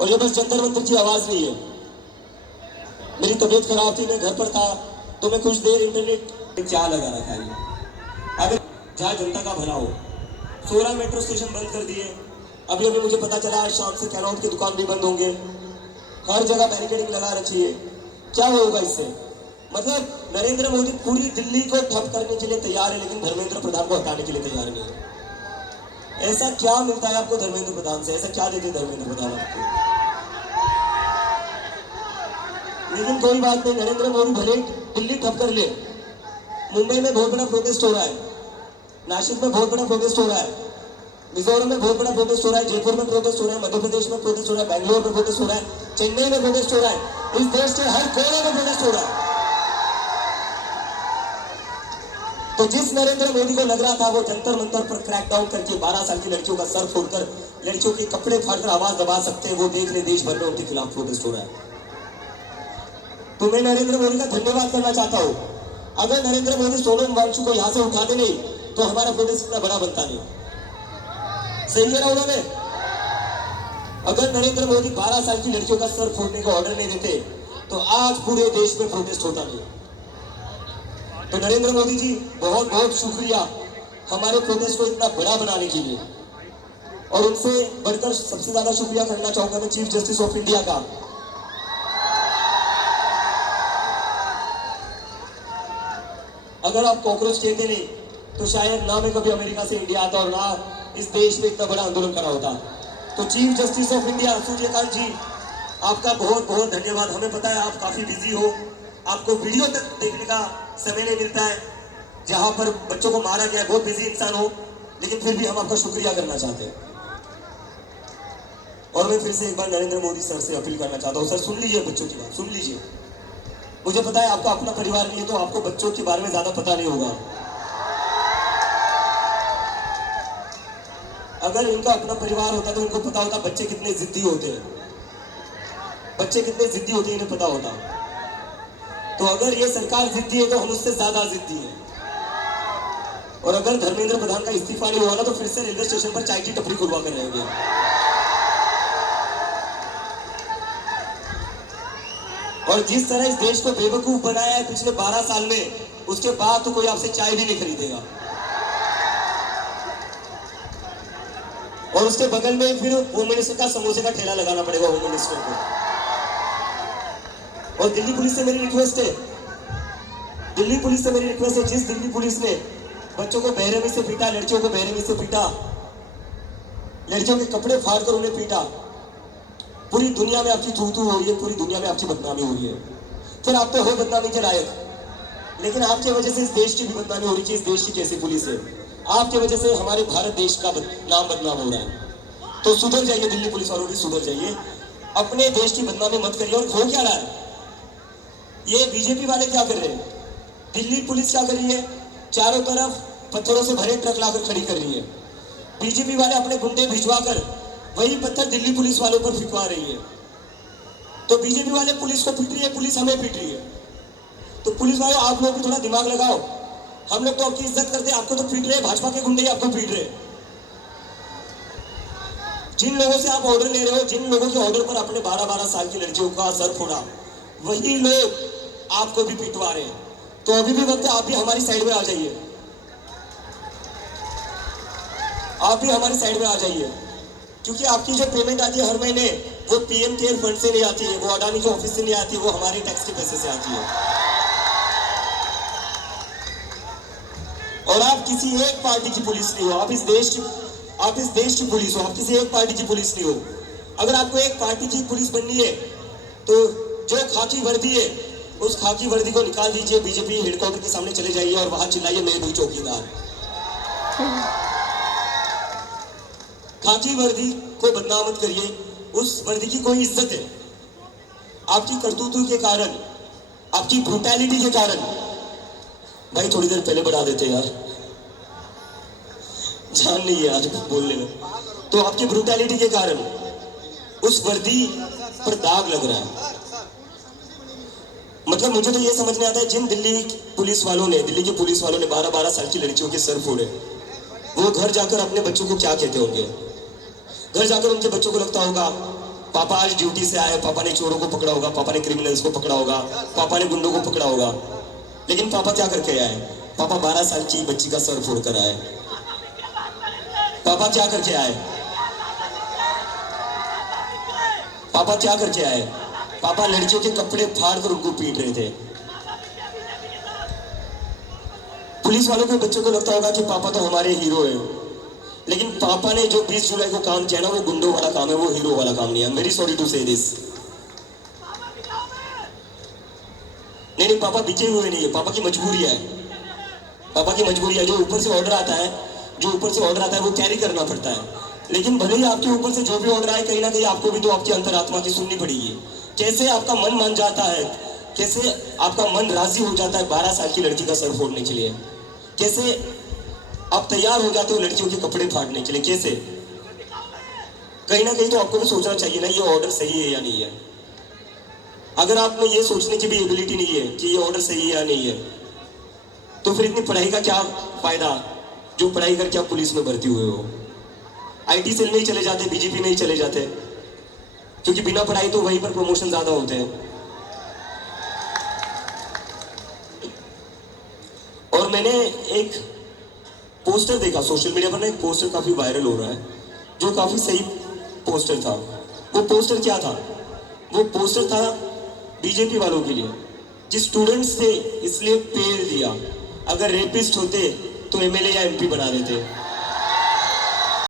और ये बस जंतर मंतर की आवाज नहीं है। मेरी तबीयत खराब थी, मैं घर पर था, तो मैं कुछ देर इंटरनेट क्या लगा रखा है। अगर जहाँ जनता का भला हो, 16 मेट्रो स्टेशन बंद कर दिए। अभी अभी मुझे पता चला आज शाम से कैनॉट की दुकान भी बंद होंगे। हर जगह बैरिकेडिंग लगा रखी है। क्या होगा इससे? मतलब नरेंद्र मोदी पूरी दिल्ली को ठप करने के लिए तैयार है, लेकिन धर्मेंद्र प्रधान को हटाने के लिए तैयार नहीं है। ऐसा क्या मिलता है आपको धर्मेंद्र प्रधान से? ऐसा क्या देते धर्मेंद्र प्रधान आपको? लेकिन कोई बात नहीं, नरेंद्र मोदी भले दिल्ली ठप कर ले। मुंबई में बहुत बड़ा प्रोटेस्ट हो रहा है, नासिक में बहुत बड़ा प्रोटेस्ट हो रहा है, मिजोरम में बहुत बड़ा प्रोटेस्ट हो रहा है, जयपुर में प्रोटेस्ट हो रहा है, मध्य प्रदेश में प्रोटेस्ट हो रहा है, बैंगलोर में प्रोटेस्ट हो रहा है, चेन्नई में प्रोटेस्ट हो रहा है, इस देश के हर कोने में प्रोटेस्ट हो रहा है। तो जिस नरेंद्र मोदी को लग रहा था वो जंतर मंतर पर क्रैकडाउन करके 12 साल की लड़कियों का सर फोड़कर, लड़कियों के कपड़े फाड़कर आवाज दबा सकते हैं, वो देख ले देश भर में उनके खिलाफ प्रोटेस्ट हो रहा है। तो मैं नरेंद्र मोदी का धन्यवाद करना चाहता हूं। अगर नरेंद्र मोदी सोनम वांगचुक को यहां से उठाते नहीं तो हमारा प्रोटेस्ट इतना बड़ा बनता नहीं। सही है ना उन्होंने? अगर नरेंद्र मोदी 12 साल की लड़कियों का सर फोड़ने का ऑर्डर नहीं देते तो आज पूरे देश में प्रोटेस्ट होता नहीं। तो नरेंद्र मोदी जी बहुत बहुत शुक्रिया हमारे प्रोटेस्ट को इतना बड़ा बनाने के लिए। और उनसे बढ़कर सबसे ज्यादा शुक्रिया करना चाहूंगा मैं चीफ जस्टिस ऑफ इंडिया का। अगर आप कॉकरोच कहते नहीं तो शायद ना मैं कभी अमेरिका से इंडिया आता और ना इस देश में इतना बड़ा आंदोलन करा होता। तो chief justice of India Suryakant ji, आपका बहुत बहुत धन्यवाद। हमें पता है आप काफी बिजी हो, आपको वीडियो तक देखने का समय नहीं मिलता है, जहां पर बच्चों को मारा गया, बहुत बिजी इंसान हो, लेकिन फिर भी हम आपका शुक्रिया करना चाहते हैं। और मैं फिर से एक बार नरेंद्र मोदी सर से अपील करना चाहता हूँ, सर सुन लीजिए बच्चों की बात, सुन लीजिए। मुझे पता है आपका अपना परिवार नहीं है तो आपको बच्चों के बारे में ज्यादा पता नहीं होगा। अगर इनका अपना परिवार होता तो इनको पता होता बच्चे कितने जिद्दी होते हैं, बच्चे कितने जिद्दी होते हैं इन्हें पता होता। तो अगर ये सरकार जिद्दी है तो हम उससे ज्यादा जिद्दी है। और अगर धर्मेंद्र प्रधान का इस्तीफा नहीं हुआ ना तो फिर से रेलवे स्टेशन पर चाय की टपरी खुलवा कर रहेंगे। और जिस तरह इस देश को बेवकूफ बनाया है पिछले 12 साल में, उसके बाद तो कोई आपसे चाय भी नहीं खरीदेगा। और उसके बगल में फिर होम मिनिस्टर का समोसे का ठेला लगाना पड़ेगा होम मिनिस्टर को। और दिल्ली पुलिस से मेरी रिक्वेस्ट है, दिल्ली पुलिस से मेरी रिक्वेस्ट है, जिस दिल्ली पुलिस ने बच्चों को बेरहमी से पीटा, लड़कियों को बेरहमी से पीटा, लड़कियों के कपड़े फाड़कर उन्हें पीटा, पूरी दुनिया में आपकी तू-तू हो रही है, पूरी दुनिया में आपकी बदनामी हो रही है। फिर आप तो हो बदनामी के लायक, लेकिन आपकी वजह से इस देश की भी बदनामी हो रही है। इस देश की कैसी पुलिस है? आपकी वजह से हमारे भारत देश का नाम बदनाम हो रहा है। तो सुधर जाइए, दिल्ली पुलिस वालों भी सुधर जाइए, अपने देश की बदनामी मत करिए। और हो क्या रहा है? ये बीजेपी वाले क्या कर रहे हैं? दिल्ली पुलिस क्या कर रही है? चारों तरफ पत्थरों से भरे ट्रक लाकर खड़ी कर रही है। बीजेपी वाले अपने गुंडे भिजवाकर वही पत्थर दिल्ली पुलिस वालों पर फिकवा रही है। तो बीजेपी वाले पुलिस को पीट रही है, पुलिस हमें पीट रही है। तो पुलिस वालों आप लोग भी थोड़ा दिमाग लगाओ। हम लोग तो आपकी इज्जत करते हैं, आपको तो पीट रहे हैं, भाजपा के गुंडे आपको पीट रहे हैं। जिन लोगों से आप ऑर्डर ले रहे हो, जिन लोगों के ऑर्डर पर अपने 12-12 साल की लड़कियों का सर फोड़ा, वही लोग आपको भी पिटवा रहे हैं। तो अभी भी वक्त है, आप भी हमारी साइड में आ जाइए, आप भी हमारी साइड में आ जाइए। क्योंकि आपकी जो पेमेंट आती है हर महीने, वो पीएम केयर फंड से नहीं आती है, वो अडानी के ऑफिस से नहीं आती है, वो हमारे टैक्स के पैसे से आती है। और आप किसी एक पार्टी की पुलिस नहीं हो, आप इस देश की पुलिस हो, आप किसी एक पार्टी की पुलिस नहीं हो। अगर आपको एक पार्टी की पुलिस बननी है तो जो खाकी वर्दी है, उस खाकी वर्दी को निकाल दीजिए, बीजेपी हेडक्वार्टर के सामने चले जाइए और वहां चिल्लाइए मैं भी चौकीदार। खाकी वर्दी को बदनाम मत करिए, उस वर्दी की कोई इज्जत है। आपकी करतूतों के कारण, आपकी ब्रूटैलिटी के कारण, भाई थोड़ी देर पहले बढ़ा देते यार, जान नहीं है आज बोलने में। तो आपकी ब्रूटैलिटी के कारण उस वर्दी पर दाग लग रहा है। मतलब मुझे तो ये समझ में आता है, जिन दिल्ली के पुलिस वालों ने 12-12 साल की लड़कियों के सर फोड़े, वो घर जाकर अपने बच्चों को क्या कहते होंगे? घर जाकर उनके बच्चों को लगता होगा पापा आज ड्यूटी से आए, पापा ने चोरों को पकड़ा होगा, पापा ने क्रिमिनल्स को पकड़ा होगा, पापा ने गुंडों को पकड़ा होगा, लेकिन पापा क्या करके आए? पापा 12 साल की बच्ची का सर फोड़ कर आए। पापा क्या करके आए? पापा क्या करके आए? पापा लड़कियों के कपड़े फाड़ कर उनको पीट रहे थे। पुलिस वालों के बच्चों को लगता होगा कि पापा तो हमारे हीरो है, लेकिन पापा ने जो 20 जुलाई को काम किया ना, वो गुंडों वाला काम है, वो हीरो वाला काम नहीं है। वेरी सॉरी टू से दिस। नहीं, पापा बिके हुए नहीं है, पापा की मजबूरी है। पापा की मजबूरी है। जो ऊपर से ऑर्डर आता है वो कैरी करना पड़ता है। लेकिन भले ही आपके ऊपर से जो भी ऑर्डर आए, कहीं ना कहीं आपको भी तो आपकी अंतरात्मा की सुननी पड़ेगी। कैसे आपका मन मान जाता है, कैसे आपका मन राजी हो जाता है 12 साल की लड़की का सर फोड़ने के लिए? कैसे आप तैयार हो जाते हो लड़कियों के कपड़े फाड़ने के लिए? कैसे? कहीं ना कहीं तो आपको भी सोचना चाहिए ना, ये ऑर्डर सही है या नहीं है। अगर आप में ये सोचने की भी एबिलिटी नहीं है कि ये ऑर्डर सही है या नहीं है, तो फिर इतनी पढ़ाई का क्या फायदा, जो पढ़ाई करके आप पुलिस में भर्ती हुए हो? आईटी सेल में ही चले जाते, बीजेपी में ही चले जाते, क्योंकि बिना पढ़ाई तो वहीं पर प्रमोशन ज्यादा होते हैं। और मैंने एक पोस्टर देखा सोशल मीडिया पर ना, एक पोस्टर काफी वायरल हो रहा है, जो काफी सही पोस्टर था। वो पोस्टर क्या था? वो पोस्टर था बीजेपी वालों के लिए, जिस स्टूडेंट्स थे इसलिए पेड़ दिया, अगर रेपिस्ट होते तो एमएलए या एमपी बना देते।